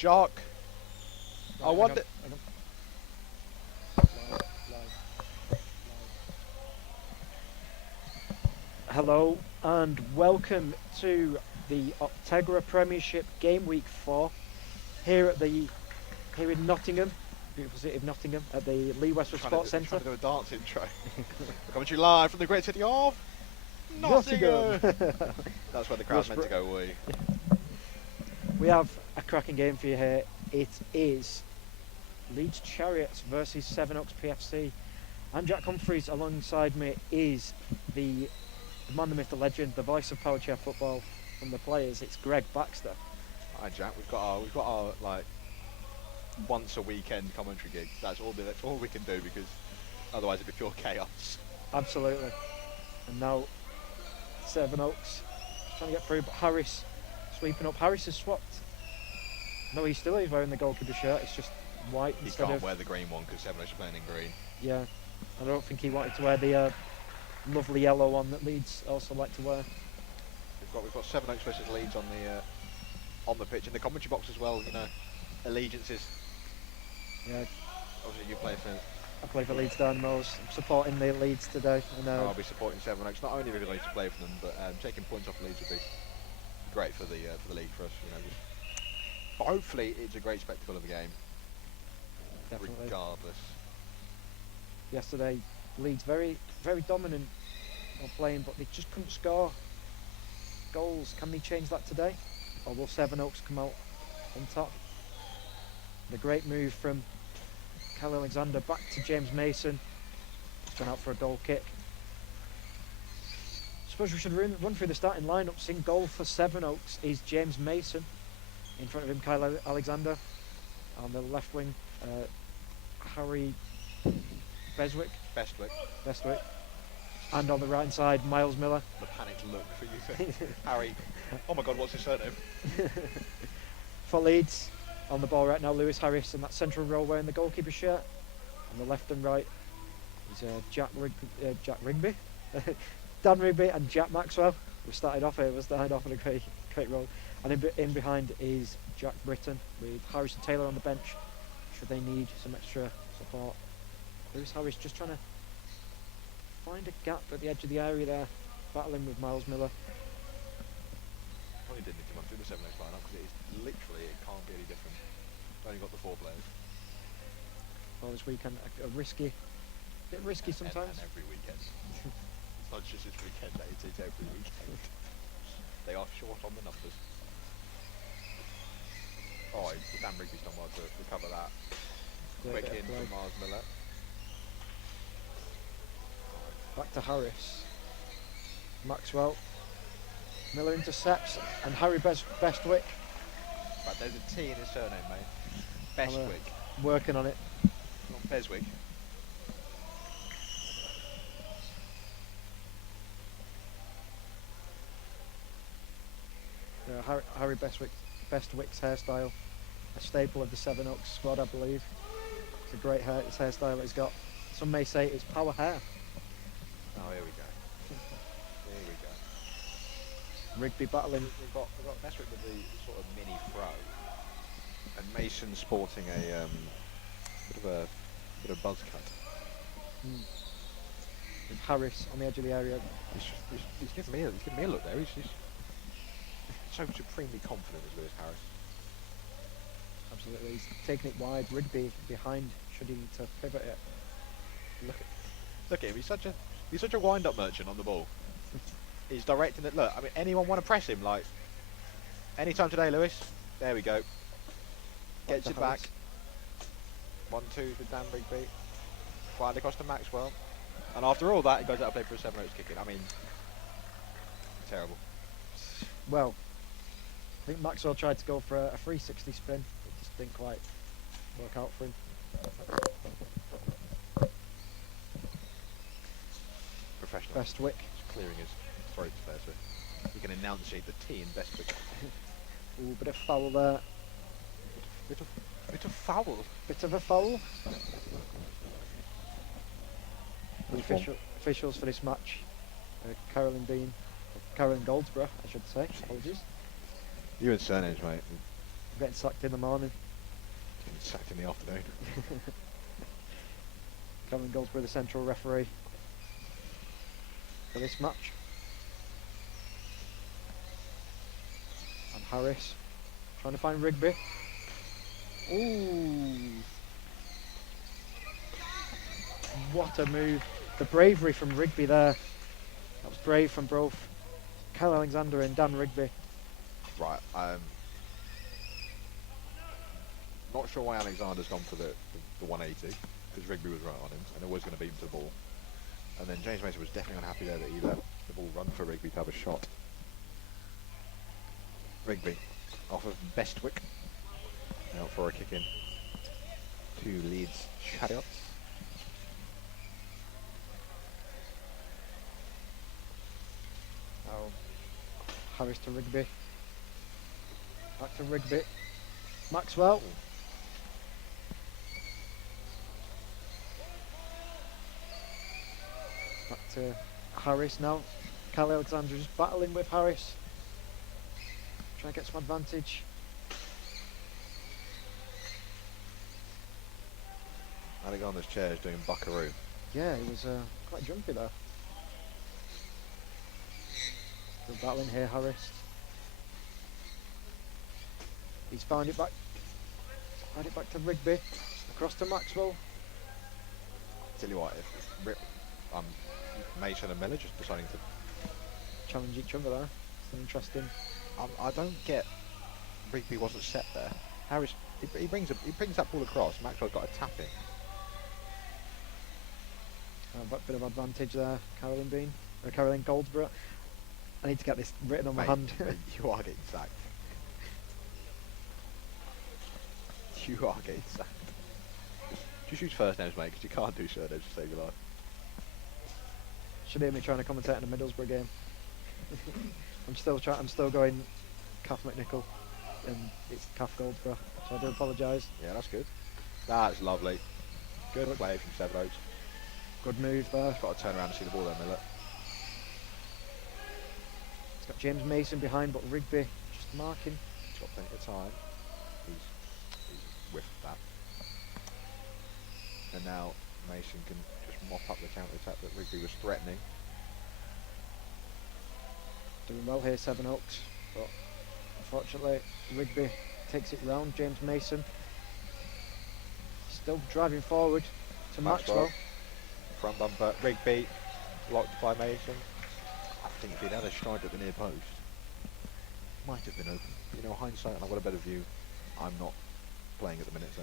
Shark. Right, I wonder. hang on. Hello and welcome to the Optegra Premiership Game Week 4 here in Nottingham, beautiful city of Nottingham, at the Lee Westwood Sports Trying Centre. to do a dance intro. Coming to you live from the great city of Nottingham. Nottingham. That's where the crowd's meant to go. We have a cracking game for you here. It is Leeds Chariots versus Sevenoaks PFC. I'm Jack Humphreys. Alongside me is the man, the myth, the legend, the voice of Power Chair Football from the players. It's Greg Baxter. Hi Jack. We've got our like once a weekend commentary gig. That's all we can do because otherwise it'd be pure chaos. Absolutely. And now Sevenoaks trying to get through, but Harris sweeping up. Harris has swapped. No, he's wearing the goalkeeper shirt. It's just white He instead can't of. wear the green one because Sevenoaks are playing in green. Yeah, I don't think he wanted to wear the lovely yellow one that Leeds also like to wear. We've got Sevenoaks versus Leeds on the pitch in the commentary box as well. You know, allegiances. Yeah, Obviously you play for. I play for Leeds Dynamos. I'm supporting the Leeds today, and I'll be supporting Sevenoaks not only because I used to play for them, but taking points off Leeds would be great for the league for us. You know, but hopefully it's a great spectacle of a game. definitely. Regardless. Yesterday, Leeds very dominant on playing, but they just couldn't score goals. Can they change that today, or will Sevenoaks come out on top? The great move from Kyle Alexander back to James Mason. He's gone out for a goal kick. Suppose we should run through the starting lineups. In goal for Sevenoaks is James Mason. In front of him, Kyle Alexander. On the left wing, Harry Bestwick. And on the right side, Miles Miller. The panicked look for you, Harry. Oh my God, what's his surname? For Leeds, on the ball right now, Lewis Harris in that central row wearing the goalkeeper shirt. On the left and right is Jack Rigby, Dan Rigby and Jack Maxwell. We started off in a great role. And in behind is Jack Britton with Harrison Taylor on the bench should they need some extra support. Lewis Harris just trying to find a gap at the edge of the area there, battling with Miles Miller. Probably didn't need to run through the Sevenoaks lineup because it can't be any different. Only got the 4 players. Well, this weekend a bit risky sometimes. And every weekend. It's not just this weekend, it's every weekend. They are short on the numbers. Oh, Dan Rigby's done well to recover that. Quick in from Miles Miller. Back to Harris. Maxwell. Miller intercepts, and Harry Bestwick. But there's a T in his surname, mate. Bestwick. Working on it. Not Beswick. Harry Bestwick's hairstyle, a staple of the Sevenoaks squad, I believe. It's a great hairstyle that he's got. Some may say it's power hair. Oh, here we go. Here we go. Rigby battling. We've got Bestwick with the sort of mini fro, and Mason sporting a bit of buzz cut. With Harris on the edge of the area. He's giving me a look there. He's so supremely confident as Lewis Harris. Absolutely, he's taking it wide. Rigby behind. Should he need to pivot it? Look at him. He's such a wind-up merchant on the ball. He's directing it. Look, I mean, anyone want to press him? Like, anytime today, Lewis. There we go. Gets it back. 1-2 to Dan Rigby. Wide across to Maxwell. And after all that, he goes out to play for a Sevenoaks kicking. I mean, terrible. Well, I think Maxwell tried to go for a 360 spin. It just didn't quite work out for him. Professional. Bestwick. Just clearing his throat there, so he can enunciate the T in Bestwick. Ooh, bit of foul there. Bit of foul. Bit of a foul. The officials for this match, Carolyn Goldsborough, I should say. Apologies. You and surnames, mate. getting sacked in the morning. Getting sacked in the afternoon. Cameron Goldsborough, the central referee for this match. And Harris trying to find Rigby. Ooh. What a move. The bravery from Rigby there. That was brave from both Kyle Alexander and Dan Rigby. Right, not sure why Alexander's gone for the 180, because Rigby was right on him, and it was going to beat him to the ball. And then James Mason was definitely unhappy there that he let the ball run for Rigby to have a shot. Rigby off of Bestwick, out for a kick in to Leeds Chariots. Oh. Harris to Rigby. Back to Rigby. Maxwell. Back to Harris now. Kyle Alexander just battling with Harris. Trying to get some advantage. Alexander's chair is doing buckaroo. Yeah, he was quite jumpy there. Still battling here, Harris. He's found it back. Found it back to Rigby. Across to Maxwell. Tell you what, if Mason and Miller just deciding to Challenge each other there. It's interesting. I don't get Rigby wasn't set there. Harris he brings that ball across. Maxwell's got a tap in. But bit of advantage there, Caroline Goldsborough. I need to get this written on my hand. Mate, you are getting sacked. You are getting sacked. Just use first names, mate, because you can't do surnames to save your life. Should hear me trying to commentate on a Middlesbrough game. I'm still going Calf McNichol, and it's Calf Goldsborough, so I do apologise. Yeah, that's good. That's lovely. Good play from Sevenoaks. Good move there. Got to turn around and see the ball there, Miller. It's got James Mason behind, but Rigby just marking. He's got plenty of time. He's whiffed that. And now Mason can just mop up the counter-attack that Rigby was threatening. Doing well here, Sevenoaks, but unfortunately Rigby takes it round. James Mason still driving forward to Maxwell. Front bumper, Rigby, blocked by Mason. I think if he'd had a strike at the near post, might have been open. You know, hindsight, and I've got a better view. I'm not playing at the minute, so.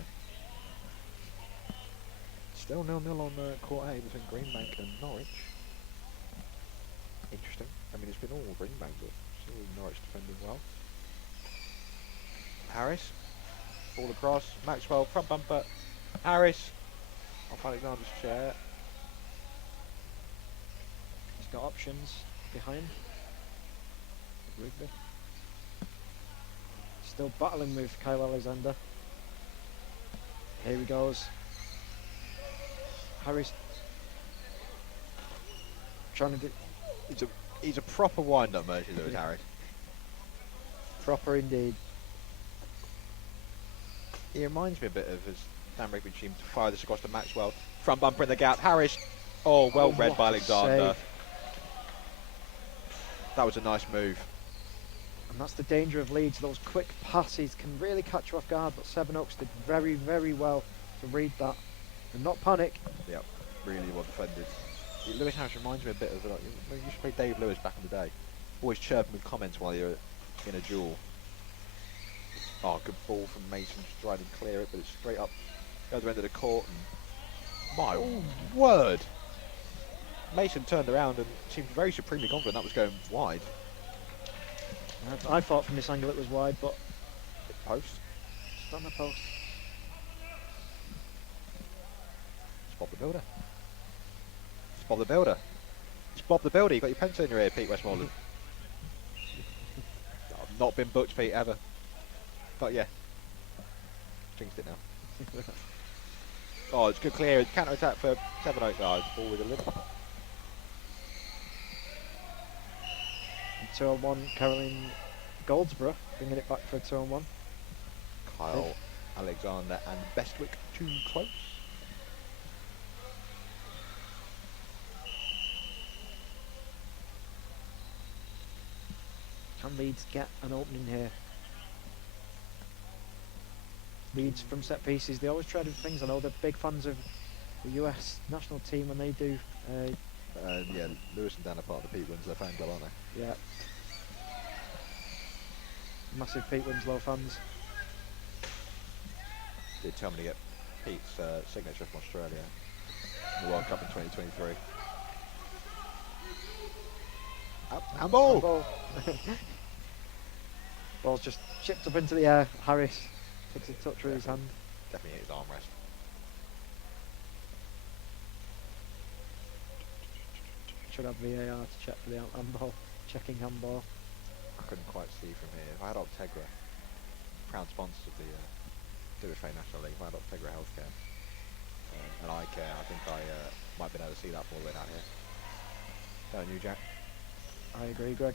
Still 0-0 on Court A between Greenbank and Norwich. Interesting. I mean, it's been all Greenbank, but still Norwich defending well. Harris, ball across, Maxwell, front bumper, Harris, off Alexander's chair. He's got options behind. Rigby. Still battling with Kyle Alexander. Here he goes. Harris trying to do. He's a proper wind-up merchant, Lewis Harris. Proper indeed. He reminds me a bit of his Dan Rigby team to fire this across to Maxwell. Front bumper in the gap. Harris. Oh, well read by Alexander. Save. That was a nice move. And that's the danger of Leeds. Those quick passes can really catch you off guard, but Sevenoaks did very, very well to read that and not panic. Yep, really well defended. Lewis Harris reminds me a bit of, like, you used to play Dave Lewis back in the day. Always chirping with comments while you're in a duel. Oh, good ball from Mason, just trying to clear it, but it's straight up the other end of the court. And my word! Mason turned around and seemed very supremely confident that was going wide. I thought from this angle it was wide, but Post. just on the post. It's Bob the Builder. It's Bob the Builder. It's Bob the Builder. You got your pencil in your ear, Pete Westmoreland. I've not been booked, Pete, ever. But yeah, jinxed it now. Oh, it's good clear. Counter attack for Sevenoaks. Oh, it's ball with a limp. 2-on-1, Caroline Goldsborough bringing it back for a 2-on-1. Kyle, Alexander and Bestwick too close. Can Leeds get an opening here? Leeds from set pieces, they always try different things. I know they're big fans of the US national team when they do. Yeah, Lewis and Dan are part of the Pete Winslow fan club, aren't they? Yeah. Massive Pete Winslow fans. Did tell me to get Pete's signature from Australia in the World Cup in 2023. Handball! Handball. Ball's just chipped up into the air. Harris takes a touch with his hand. Definitely hit his armrest. Should have VAR to check for the handball. Checking handball. I couldn't quite see from here. If I had Optegra, proud sponsors of the WFA National League, if I had Optegra Healthcare and eye care, I think I might be able to see that ball win out here. Don't you, Jack? I agree, Greg.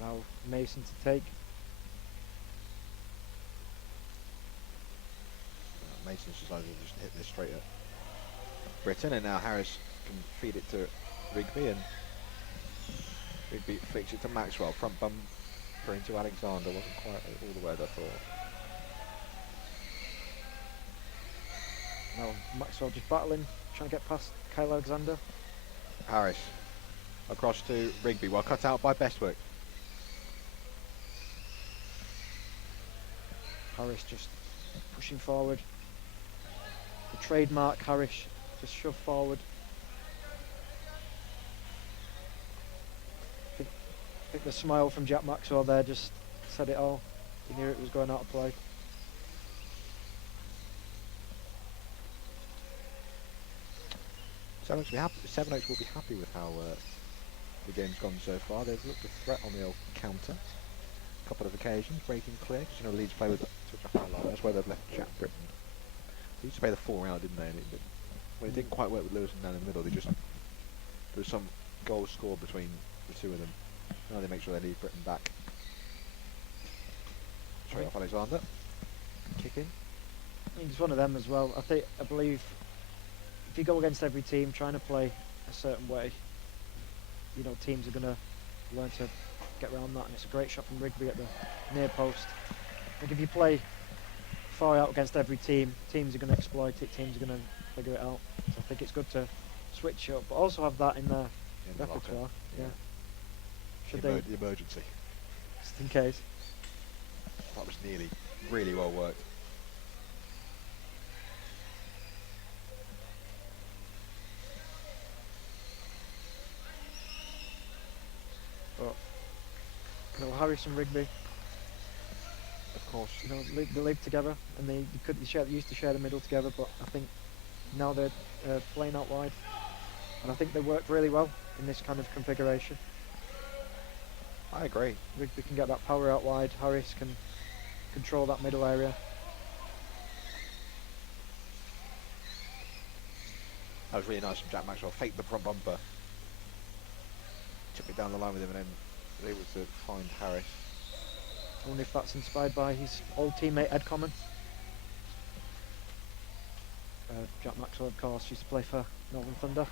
Now Mason to take. Mason's decided to just hit this straight at Britain, and now Harris can feed it to Rigby, and Rigby flicks it to Maxwell. Front bumper into Alexander, wasn't quite all the way as I thought. Now Maxwell just battling, trying to get past Kyle Alexander. Harris across to Rigby, well cut out by Bestwick. Harris just pushing forward. The trademark Harris just shoved forward. I think the smile from Jack Maxwell there just said it all. He knew it was going out of play. Sevenoaks will be happy with how the game's gone so far. They've looked a threat on the old counter. A couple of occasions, breaking clear. Because you know Leeds play with such a high line. That's why they've left Jack Britton. They used to play the 4 out, didn't they? And when it didn't quite work with Lewis and down in the middle, there was some goals scored between the two of them. Now they make sure they leave Britton back. Straight off Alexander. Kick in. I think it's one of them as well. I believe if you go against every team trying to play a certain way, you know, teams are going to learn to get around that, and it's a great shot from Rigby at the near post. I think if you play far out against every team, teams are going to exploit it, teams are going to figure it out. So I think it's good to switch up, but also have that in their repertoire. Yeah. Should they? The emergency. Just in case. That was nearly really well worked. But you know, Harris and Rigby, Of course. you know, they live together, and they used to share the middle together. But I think now they're playing out wide, and I think they work really well in this kind of configuration. I agree. Rigby can get that power out wide. Harris can control that middle area. That was really nice from Jack Maxwell. Faked the front bumper. Took it down the line with him and then was able to find Harris. I wonder if that's inspired by his old teammate Ed Common. Jack Maxwell, of course, used to play for Northern Thunder.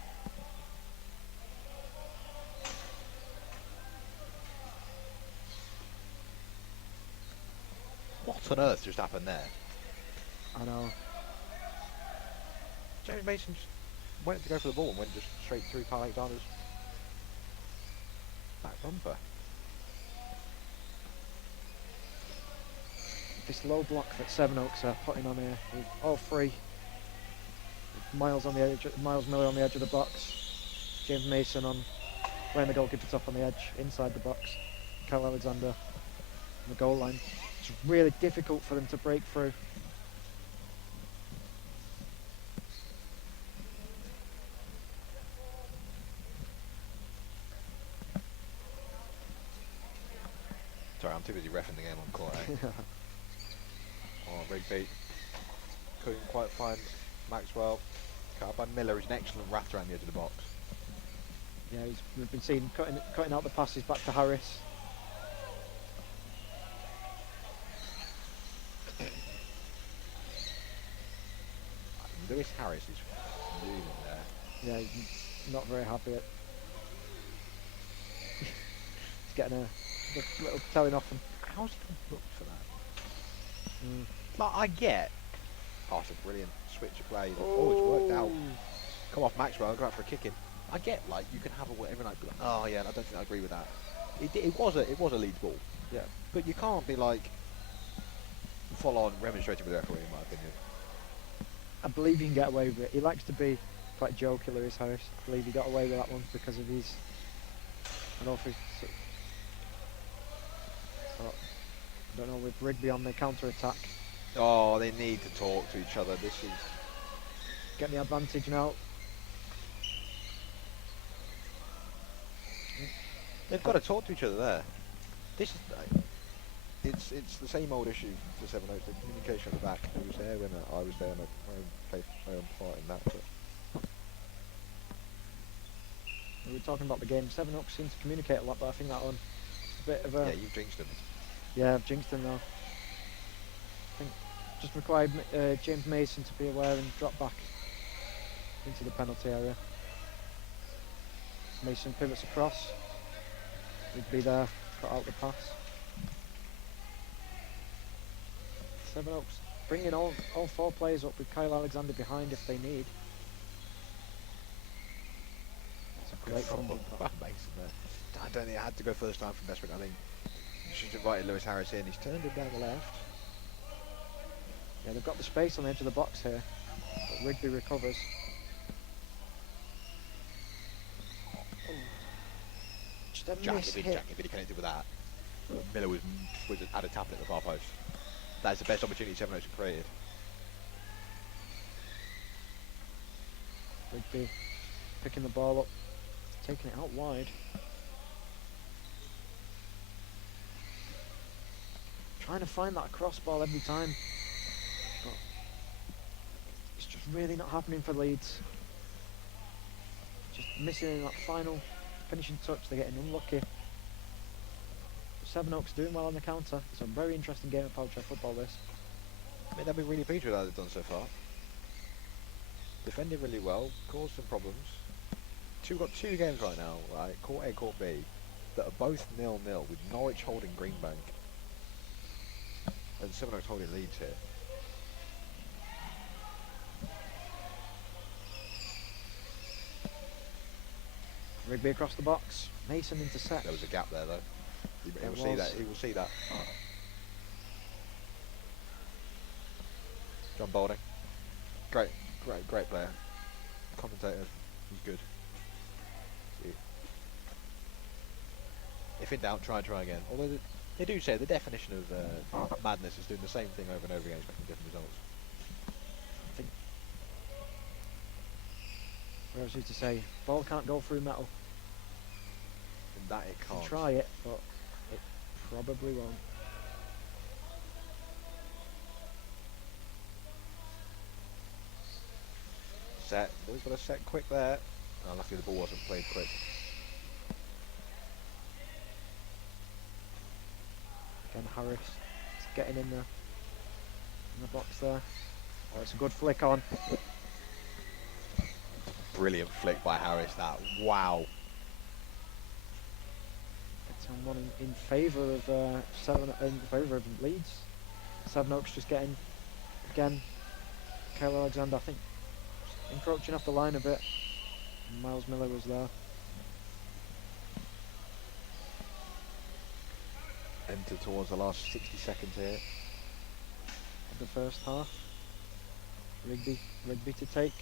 What on earth just happened there? I know. James Mason just went to go for the ball and went just straight through Kyle Alexander's back bumper. This low block that Sevenoaks are putting on here, with all three. Miles on the edge, Miles Miller on the edge of the box. James Mason on playing the goalkeeper top on the edge inside the box. Kyle Alexander on the goal line. It's really difficult for them to break through. Sorry, I'm too busy reffing the game on court. Oh, Rigby couldn't quite find Maxwell. Cut out by Miller, who's an excellent rat around the edge of the box. Yeah, we've been seeing cutting out the passes back to Harris. Lewis Harris is fuming there. Yeah, he's not very happy. He's getting a little telling off him. How's he been booked for that? Mm. Like, I get. Oh, it's a brilliant switch of play. Oh, it's worked out. Come off Maxwell, go out for a kick in. I get, like, you can have a whatever night, be like, oh yeah, I don't think I agree with that. It was a Leeds ball. Yeah. But you can't be like full on remonstrating with the referee, in my opinion. I believe he can get away with it. He likes to be quite jokey, Lewis Harris. I believe he got away with that one because of his. I don't know if he's. I don't know, with Rigby on the counter attack. Oh, they need to talk to each other. This is. Get the advantage now. They've got to talk to each other there. This is. It's the same old issue for Sevenoaks. The communication at the back. Who was there when I was there, and I played my own part in that. But We were talking about the game. Sevenoaks seems to communicate a lot, but I think that one is a bit of a. yeah, you've jinxed them. Yeah, I've jinxed him now. I think just required James Mason to be aware and drop back into the penalty area. Mason pivots across. We'd be there, cut out the pass. Sevenoaks bringing all four players up with Kyle Alexander behind if they need. That's a great fumble. Mason there. I don't think I had to go first time from Desperate. I think she's invited Lewis Harris in. He's turned him down the left. Yeah, they've got the space on the edge of the box here. But Rigby recovers. Just a miss hit. Jack, if he connected with that, Miller was had a tap at the far post. That's the best opportunity Sevenoaks have created. Rigby picking the ball up, taking it out wide. Trying to find that cross ball every time, but it's just really not happening for Leeds. Just missing in that final finishing touch. They're getting unlucky. Sevenoaks doing well on the counter. It's a very interesting game of power trap football this. I mean, they've been really pleased with how they've done so far. Defended really well, caused some problems. We've got two games right now, right? Court A, Court B, that are both 0-0, with Norwich holding Greenbank and Sevenoaks holding Leeds here. Rigby across the box. Mason intercepts. There was a gap there though. He There will see was. that. He will see that. John Balding, great player. Commentator, he's good. If in doubt, try again. Although they do say the definition of madness is doing the same thing over and over again, expecting different results. I think. What I was used to say, ball can't go through metal. And that it You can't. can try it, but it probably won't. Set. Always got a set quick there. Oh, luckily the ball wasn't played quick. Again, Harris is getting in the box there. Oh, it's a good flick on. Brilliant flick by Harris. That. Wow. It's on one in favour of in favour of Leeds. Sevenoaks just getting again. Kyle Alexander, I think, encroaching off the line a bit. Miles Miller was there. Enter towards the last 60 seconds here. Of the first half. Rigby to take.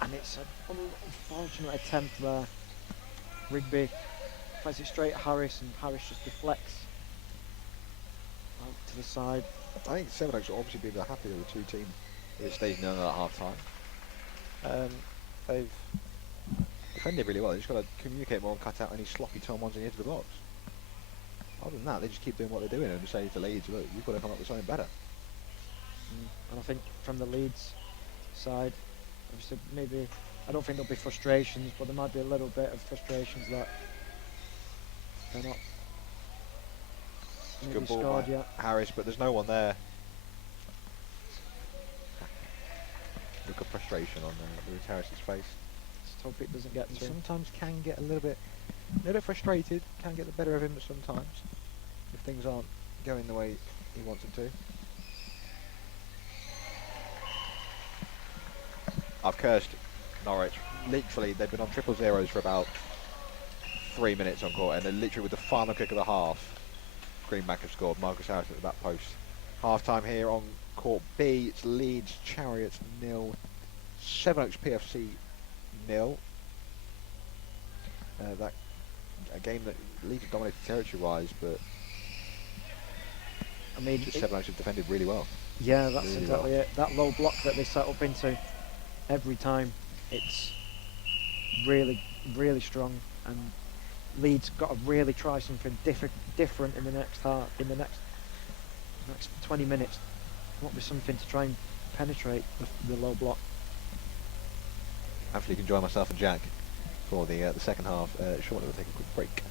And it's an unfortunate attempt there. Rigby plays it straight at Harris, and Harris just deflects out to the side. I think Sevenoaks will obviously be the happier of the two teams at this stage now at half time. They've defended really well. They've just got to communicate more and cut out any sloppy turn ones on the edge of the box. other than that, they just keep doing what they're doing and say to Leeds, look, you've got to come up with something better. And I think from the Leeds side, obviously maybe I don't think there'll be frustrations, but there might be a little bit of frustrations that they're not maybe Good ball scored by yet. Harris, but there's no one there. Look of frustration on Lewis Harris's face. Just hope it doesn't get He to him. sometimes can get a little bit frustrated, can get the better of him sometimes if things aren't going the way he wants them to. I've cursed Norwich. Literally, they've been on 0-0s for about 3 minutes on court, and then literally with the final kick of the half, Greenback have scored. Marcus Harris at the back post. Half time here on court B. It's Leeds Chariots 0, Sevenoaks PFC 0. That a game that Leeds dominated territory-wise, but I mean, Sevenoaks have defended really well. yeah, that's really exactly well. it. That low block that they set up into every time, it's really, really strong. And Leeds got to really try something different in the next half, in the next 20 minutes. Won't be something to try and penetrate the low block. Hopefully, you can join myself and Jack for the second half. Shortly, we'll take a quick break.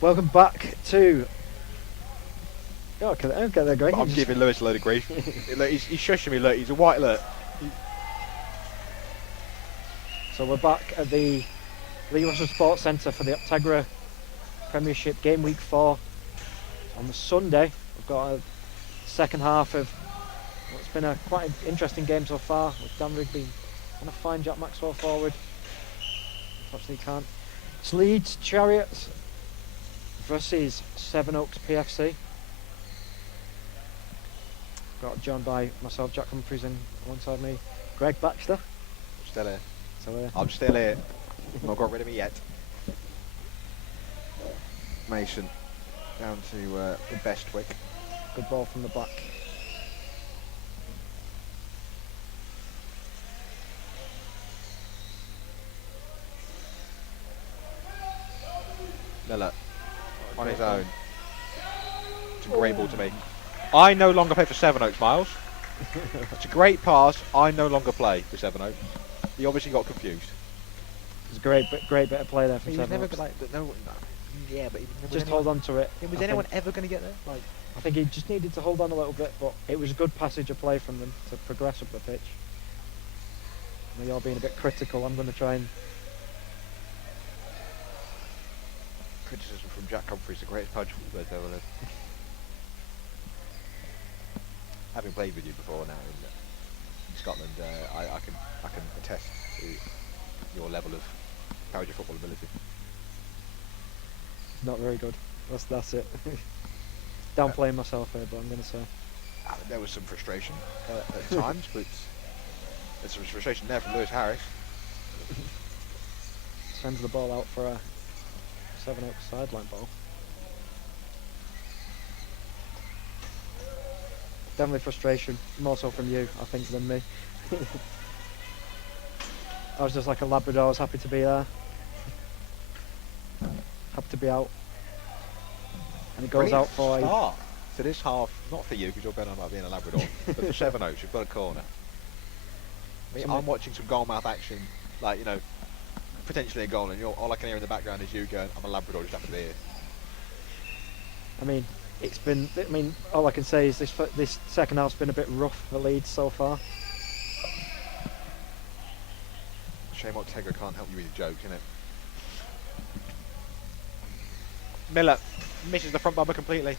Welcome back to. Oh, okay, they're great. I'm giving Lewis a load of grief. Look, he's shushing me. Look, he's a white. Look. So we're back at the Lee Westwood Sports Centre for the Optegra Premiership game week 4. On the Sunday, we've got a second half of what's been a quite an interesting game so far, with Dan Rigby trying to find Jack Maxwell forward. Unfortunately, he can't. It's Leeds Chariots versus Sevenoaks PFC. Got joined by myself, Jack Humphries, and alongside me, Greg Baxter. Still here. So I'm still here. Not got rid of me yet. Mason down to Bestwick. good ball from the back. Miller on his own. It's a great ball to me. I no longer play for Sevenoaks, Miles. It's a great pass. I no longer play for Sevenoaks. He obviously got confused. It's a great bit of play there from He was never Sevenoaks. like no. Yeah, but Just hold on to it. Was I anyone think. ever going to get there? Like, I think he just needed to hold on a little bit, but it was a good passage of play from them to progress up the pitch. Now you're being a bit critical. I'm going to try and. criticism from Jack Humphries, the greatest punch footballer ever lived. Having played with you before now in Scotland, I can attest to your level of Belgian football ability. Not very good. That's it. Downplaying myself here, but I'm going to say. There was some frustration at times, but there's some frustration there from Lewis Harris. Sends the ball out for a Sevenoaks sideline ball. Definitely frustration, more so from you, I think, than me. I was just like a Labrador, I was happy to be there. Happy to be out. And it goes Great out for a... start to this half, not for you because you're going on about being a Labrador, but for Sevenoaks, you've got a corner. I mean, I'm watching some goal mouth action, like, you know, potentially a goal, and all I can hear in the background is you going, I'm a Labrador, just happy to be here. I mean, it's been... I mean, all I can say is this second half's been a bit rough for Leeds so far. Shame Optegra can't help you with your jokes, innit? Miller misses the front bumper completely.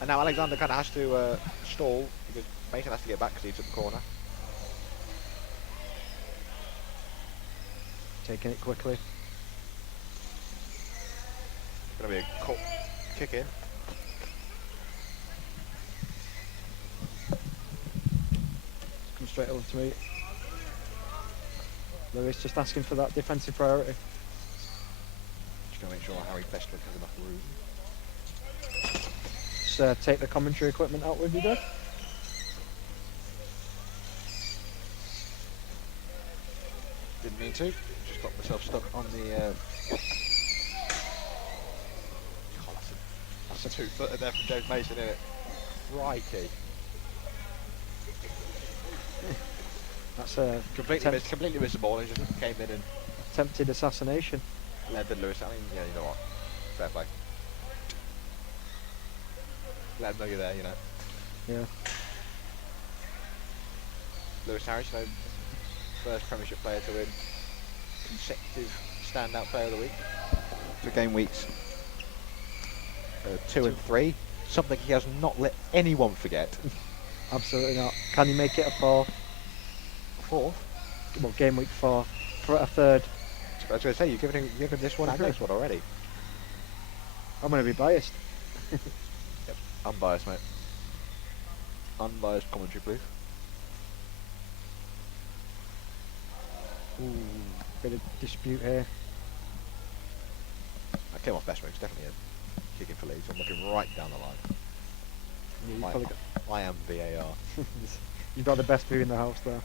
And now Alexander kind of has to stall because Mason has to get back because he took the corner. Taking it quickly. It's going to be a kick in. Come straight over to me. Lewis just asking for that defensive priority. Just going to make sure Harry Bestwick has enough room. Just take the commentary equipment out with you, Dad. Didn't mean to. Just got myself stuck on the... Oh, that's a two-footer there from James Mason, isn't it? Crikey. That's a Completely missed the ball. He just came in and attempted assassination. led the Lewis. I mean, yeah, you know what? Fair play. Let him know you're there, you know. Yeah. Lewis Harris, you know, first Premiership player to win consecutive standout player of the week for game weeks 2 and 3. Something he has not let anyone forget. Absolutely not. Can he make it a 4? 4th? Well, game week 4 for a 3rd. I was going to say, you've given him this one and next one already. I'm going to be biased. Yep, unbiased, mate. Unbiased commentary, please. Ooh, bit of dispute here. I came off best mate, it's definitely a kicking for Leeds. I'm looking right down the line. Yeah, you've probably got, I am VAR. you've got the best view in the house there.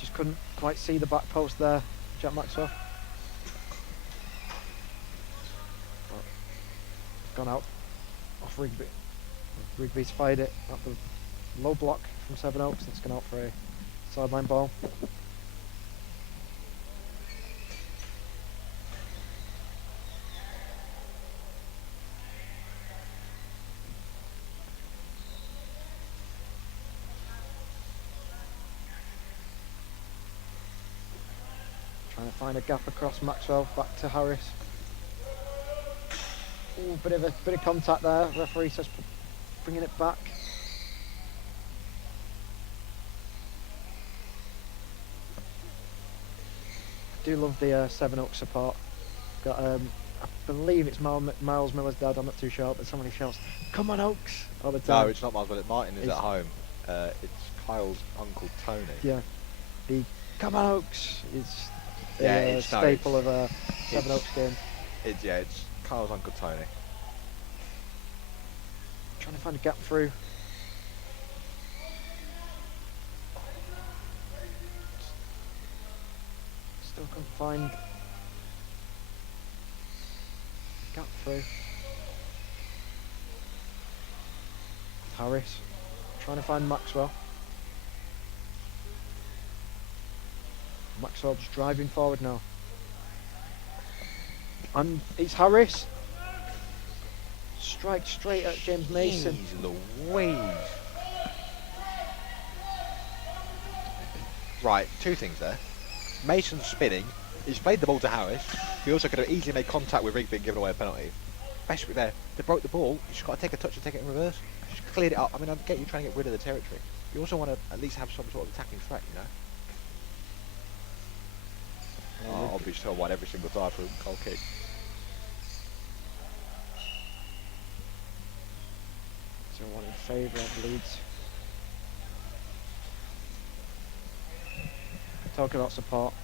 Just couldn't quite see the back post there, Jack Maxwell. Gone out off Rigby. Rigby's fired it at the low block from Sevenoaks. That's gone out for a sideline ball. Trying to find a gap across Maxwell, back to Harris. Ooh, bit of contact there. Referee says bringing it back. I do love the Sevenoaks support. Got I believe it's Miles Miller's dad. I'm not too sure, but somebody shouts, "Come on, Oaks!" all the time. No, it's not Miles, but Martin is at home. It's Kyle's uncle Tony. Yeah, the "Come on, Oaks" is Yeah, a it's staple of a Sevenoaks game. It's Kyle's uncle Tony. Trying to find a gap through. Still can't find a gap through. Harris trying to find Maxwell. Maxwell just driving forward now. And it's Harris. Strike straight at James Mason. Jeez Louise. Right, two things there. Mason's spinning. He's played the ball to Harris. He also could have easily made contact with Rigby and given away a penalty. Best there. They broke the ball. You just got to take a touch and take it in reverse. Just cleared it up. I mean, I get you trying to get rid of the territory. You also want to at least have some sort of attacking threat, you know? I'll be so wide every single time for a goal kick. So one in favour of Leeds. Talking about support,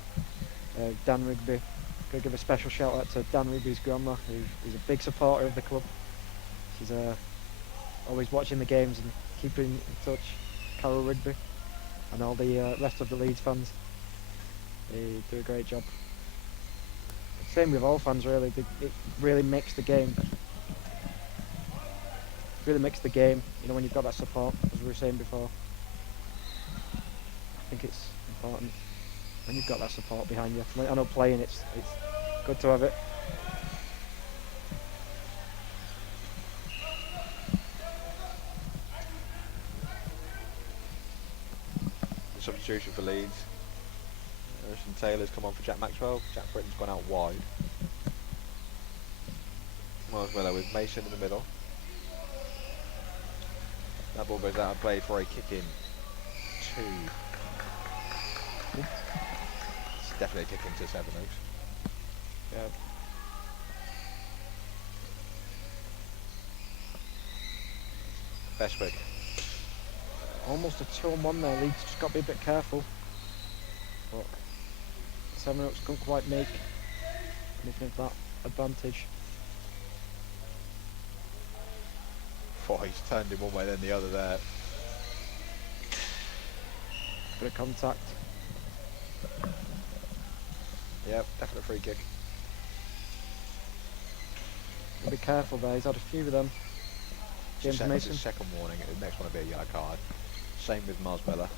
Dan Rigby. Gotta give a special shout out to Dan Rigby's grandma, who's a big supporter of the club. She's always watching the games and keeping in touch. Carol Rigby and all the rest of the Leeds fans. They do a great job. Same with all fans, really. It really makes the game. Really makes the game, you know, when you've got that support, as we were saying before. I think it's important when you've got that support behind you. I know playing, it's good to have it. The substitution for Leeds. Harrison Taylor's come on for Jack Maxwell. Jack Britton's gone out wide. Miles Miller with Mason in the middle. That ball goes out and played for a kick in 2. It's definitely a kick into Sevenoaks. Yeah. Bestwick. Almost a 2-on-1 there. Leeds just got to be a bit careful. But Sevenoaks couldn't quite make anything of that advantage. Oh, he's turned him one way then the other there. Bit of contact. Yep, definite free kick. Gotta be careful there. He's had a few of them. James Mason. Second warning. The next one will be a yellow card. Same with Miles Miller.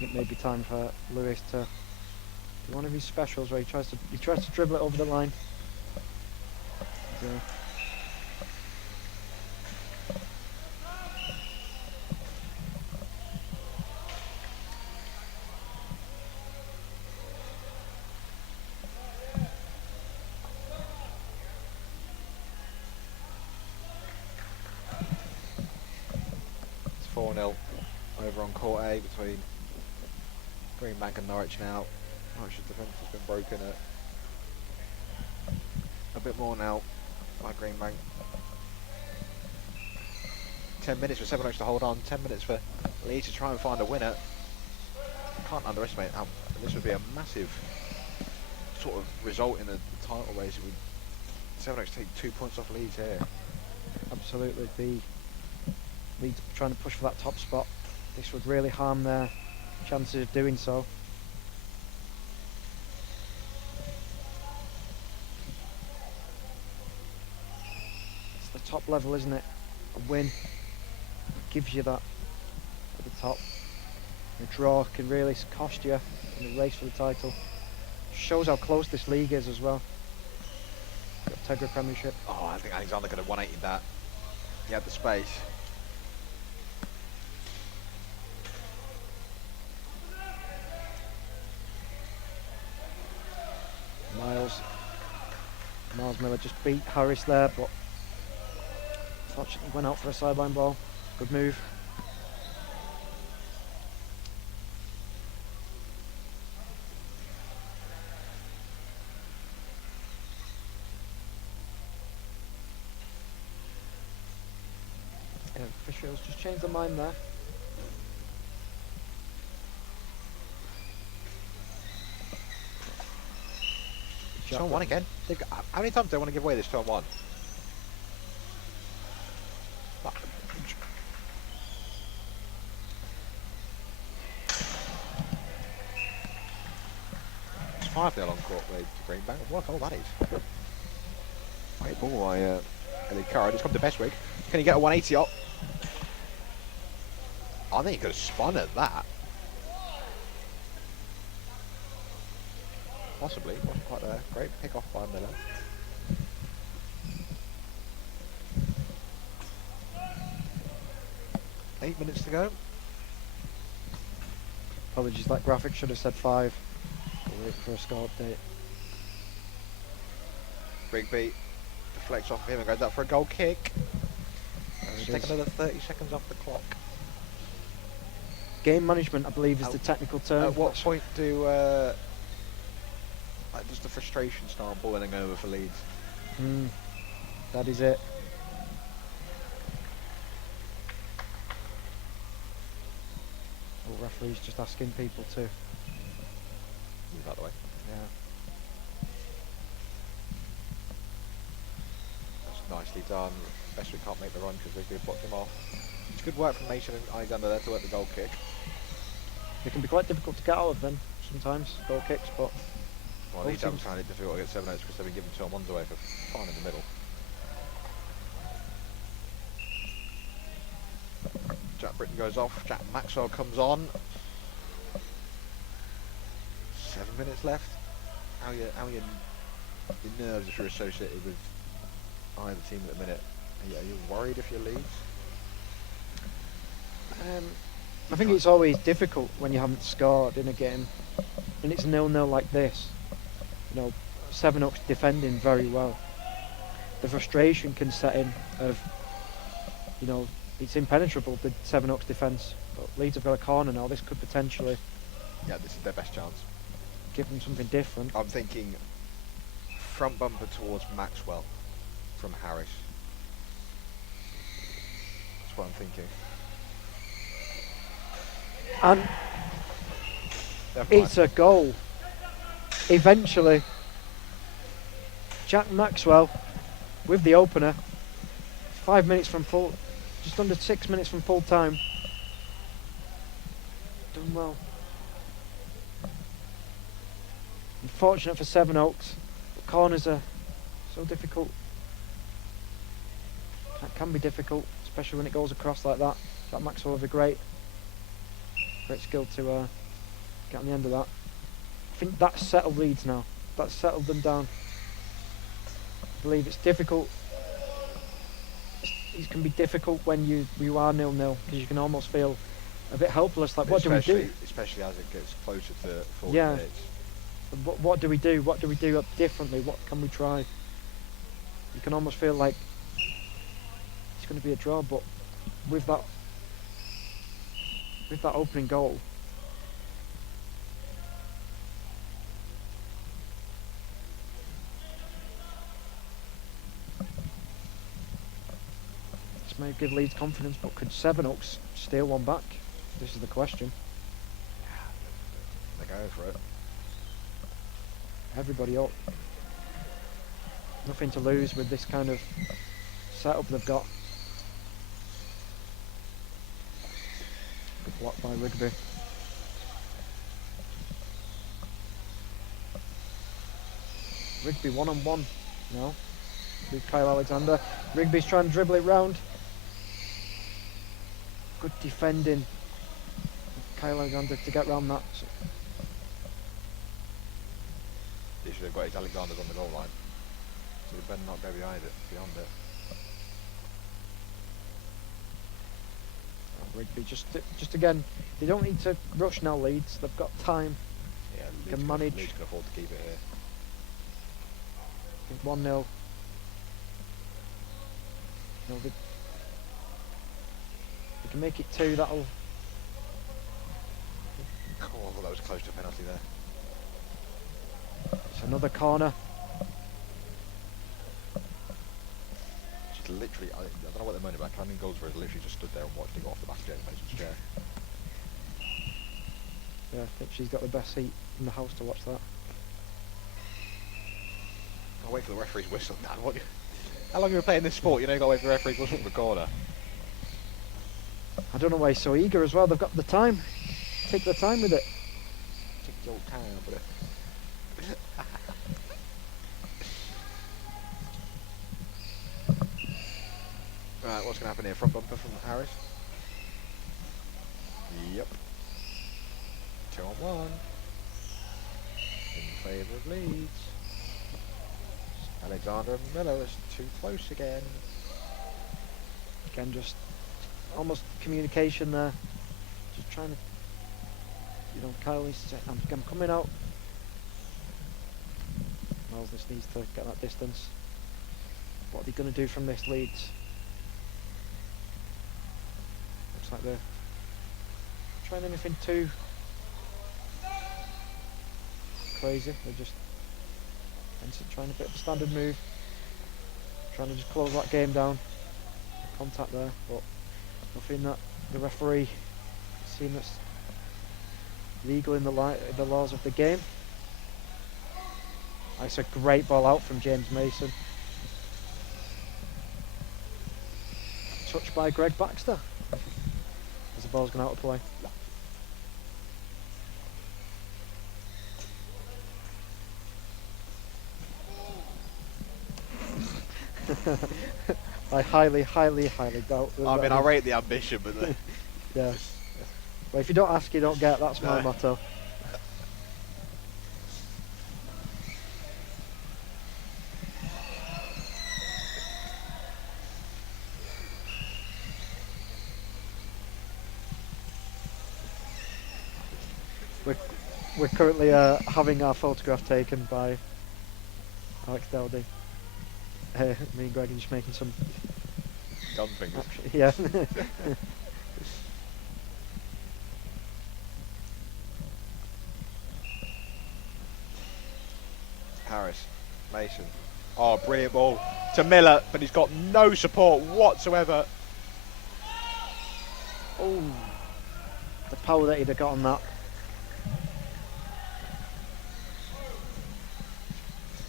It may be time for Lewis to do one of his specials where he tries to dribble it over the line. So, It's 4-0 over on court A between Greenbank and Norwich now. Norwich's defence has been broken a bit more now by Greenbank. 10 minutes for Sevenoaks to hold on, 10 minutes for Leeds to try and find a winner. Can't underestimate how this would be a massive sort of result in the title race. It would Sevenoaks take 2 points off Leeds here. absolutely, the Leeds trying to push for that top spot. This would really harm their chances of doing so. top level, isn't it? A win gives you that at the top. A draw can really cost you in the race for the title. Shows how close this league is as well. The Optegra Premiership. Oh, I think Alexander could have 180 that. He had the space. Miles Miller just beat Harris there, but fortunately went out for a sideline ball. Good move. Yeah, officials just changed their mind there. Two on one again. How many times do they want to give away this 2 on 1? It's 5-0 on court with Greenbank. What a goal that is. Great ball by Ellie Carr. Just come to Bestwick. Can he get a 180 up? I think he could have spun at that. Possibly. Wasn't quite a great pick off by Miller. Eight minutes to go. Apologies, that graphic should have said 5. We'll wait for a score update. Rigby deflects off of him and goes up for a goal kick. Take another 30 seconds off the clock. Game management, I believe, is the technical term. At what point does the frustration start boiling over for Leeds? That is it. Oh, referee's just asking people to. Move out of the way. Yeah. That's nicely done. Bestwick can't make the run because Rigby blocked him off. It's good work from Mason and Alexander there to work the goal kick. They can be quite difficult to get out of them sometimes, goal kicks, but. Well, Leeds haven't found it difficult against Sevenoaks because they've been giving 2 on 1s away for fun in the middle. Jack Britton goes off. Jack Maxwell comes on. 7 minutes left. How are your nerves if you're associated with either team at the minute? Are you worried if you're Leeds? I think it's always difficult when you haven't scored in a game, and it's 0-0 like this. You know, Sevenoaks defending very well. The frustration can set in of, you know, it's impenetrable, the Sevenoaks defence. But Leeds have got a corner now. This could potentially. Yeah, this is their best chance. Give them something different. I'm thinking front bumper towards Maxwell from Harris. That's what I'm thinking. And Definitely. it's a goal. Eventually, Jack Maxwell with the opener. 5 minutes from full, just under 6 minutes from full time. Done well. Unfortunate for Sevenoaks, but corners are so difficult. That can be difficult, especially when it goes across like that. Jack Maxwell with a great skill to get on the end of that. I think that's settled Leeds now. That's settled them down. I believe it's difficult. It can be difficult when you are 0-0 because you can almost feel a bit helpless. Like, what do we do? Especially as it gets closer to 40 Yeah. minutes. What do we do? What do we do differently? What can we try? You can almost feel like it's going to be a draw, but with that opening goal, this may give Leeds confidence, but could Sevenoaks steal one back? This is the question. They're going for it. Everybody up. Nothing to lose with this kind of setup they've got. Good block by Rigby. Rigby 1-on-1 now. with Kyle Alexander. Rigby's trying to dribble it round. Good defending. Kyle Alexander to get round that. So He should have got his Alexander's on the goal line. So he better not go beyond it. Rigby just again, they don't need to rush now, Leeds. They've got time. Yeah, Can manage. Leeds can afford to keep it here. 1-0. No, they can make it 2. That'll. Oh, I thought that was close to a penalty there. It's another corner. Just literally, I don't know what they're moaning about. Cannon Goldsborough literally just stood there and watched it go off the back of James Mason's chair. Yeah, I think she's got the best seat in the house to watch that. I'll wait for the referee's whistle, Dan. How long have you been playing this sport? You know you've got to wait for the referee's whistle for the corner. I don't know why he's so eager as well. They've got the time. Take their time with it. Take your time, but Right, what's going to happen here? Front bumper from Harris. Yep. 2-on-1. In favour of Leeds. Alexander and Miller is too close again. Again, just almost communication there. Just trying to, Kyle needs to say, I'm coming out. Miles just needs to get that distance. What are they going to do from this, Leeds? Looks like they're trying anything too crazy. They're just trying a bit of a standard move. Trying to just close that game down. Contact there, but nothing that the referee seen that's legal in the laws of the game. It's a great ball out from James Mason. Touched by Greg Baxter as the ball's gone out of play. I highly doubt that. I mean, I rate the ambition, but the yeah. Well, if you don't ask, you don't get. That's my motto. We're currently having our photograph taken by Alex Dowdy. Me and Greg are just making some gun fingers. yeah. Harris, Mason. Oh, brilliant ball to Miller, but he's got no support whatsoever. Oh, the power that he'd have got on that.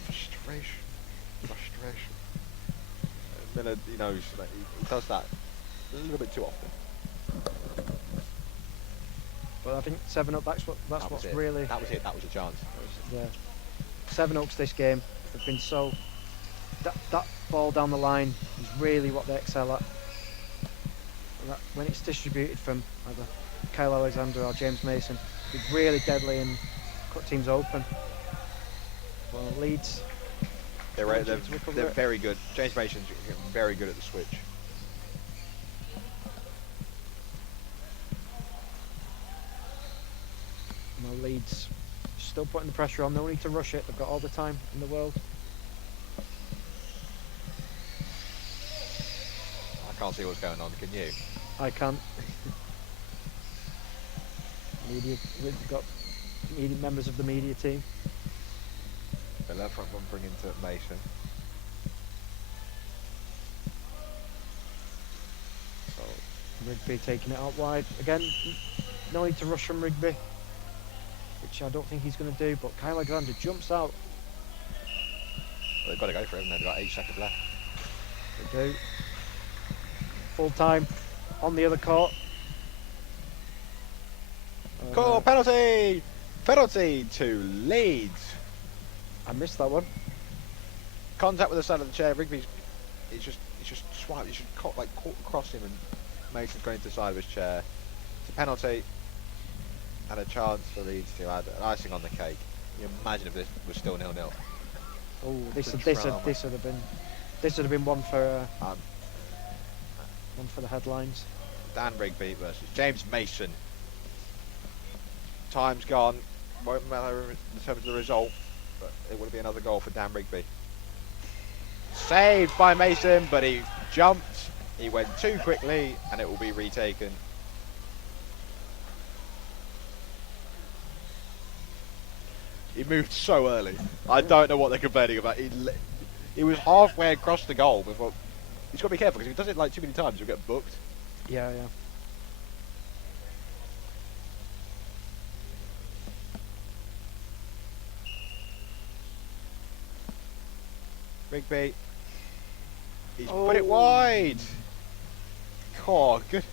Frustration. Miller, he knows that he does that a little bit too often. But I think Sevenoaks, that's what's really. That was it. That was a chance. Yeah. Sevenoaks this game have been so. That ball down the line is really what they excel at. When it's distributed from either Kyle Alexander or James Mason, it's really deadly and cut teams open. Well, Leeds. They're very good. James Mason's very good at the switch. Well, Leeds still putting the pressure on. No need to rush it. They've got all the time in the world. I can't see what's going on. Can you? I can't. We've got members of the media team. The left front one bring into Mason. So Rigby taking it out wide again. No need to rush from Rigby, which I don't think he's going to do. But Kyle Alexander jumps out. Well, they've got to go for it. They've got 8 seconds left. They do. Full time on the other court. Call penalty! Penalty to Leeds. I missed that one. Contact with the side of the chair. Rigby's. He's just swiped. He's just caught across him, and Mason's going into the side of his chair. It's a penalty, and a chance for Leeds to add an icing on the cake. Can you imagine if this was still 0-0? Oh, this The would drama. have been one for the headlines. Dan Rigby versus James Mason. Time's gone. Won't matter in terms of the result, but it will be another goal for Dan Rigby. Saved by Mason, but he jumped. He went too quickly, and it will be retaken. He moved so early. I don't know what they're complaining about. He was halfway across the goal before. He's got to be careful because if he does it like too many times, he'll get booked. Yeah. Rigby. He's put it wide. Oh, good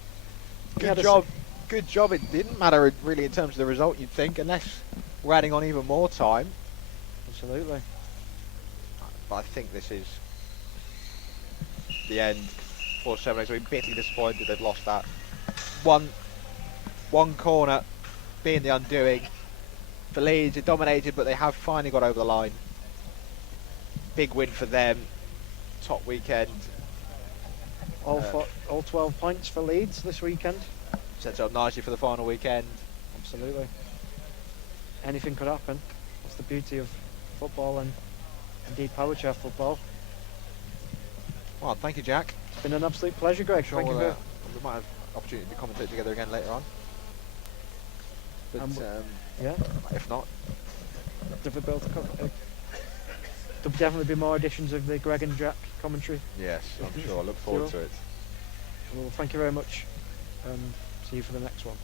job. Good job. It didn't matter really in terms of the result, you'd think, unless we're adding on even more time. Absolutely. But I think this is the end for Sevenoaks. We're bitterly disappointed they've lost that. One corner being the undoing. For Leeds, they dominated, but they have finally got over the line. Big win for them. Top weekend. All 12 points for Leeds this weekend. Sets up nicely for the final weekend. Absolutely. Anything could happen. That's the beauty of football and indeed power chair football. Well, thank you, Jack. It's been an absolute pleasure, Greg. Sure, Thank you. we might have opportunity to commentate together again later on. But Yeah. if not, There'll definitely be more editions of the Greg and Jack commentary. yes, I'm sure. I look forward to it. Well, thank you very much. See you for the next one.